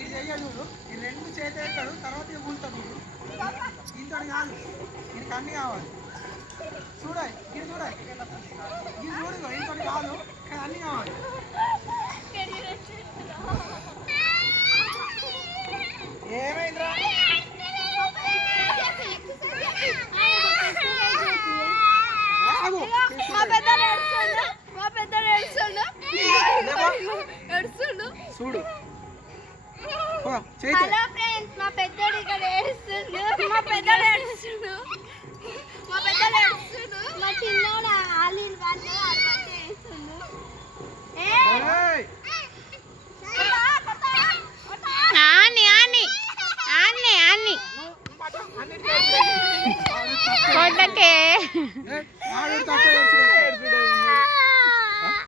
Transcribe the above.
ఇది చెయ్యాలి చూడు, ఈ రెండు చేతులు ఎత్తాడు, తర్వాత ఇక కూలుతాడు చూడు. ఇంత కాదు, దీనికి అన్నీ కావాలి. చూడాలి ఇది చూడాలి, ఇది చూడు, ఇంత కాదు కానీ అన్నీ కావాలి. ఏమైందిరా? చూడు హలో ఫ్రెండ్స్, మా పెద్దోడు ఇక్కడ ఏడుస్తుండు. మా పెద్దోడు ఏడుస్తుండు.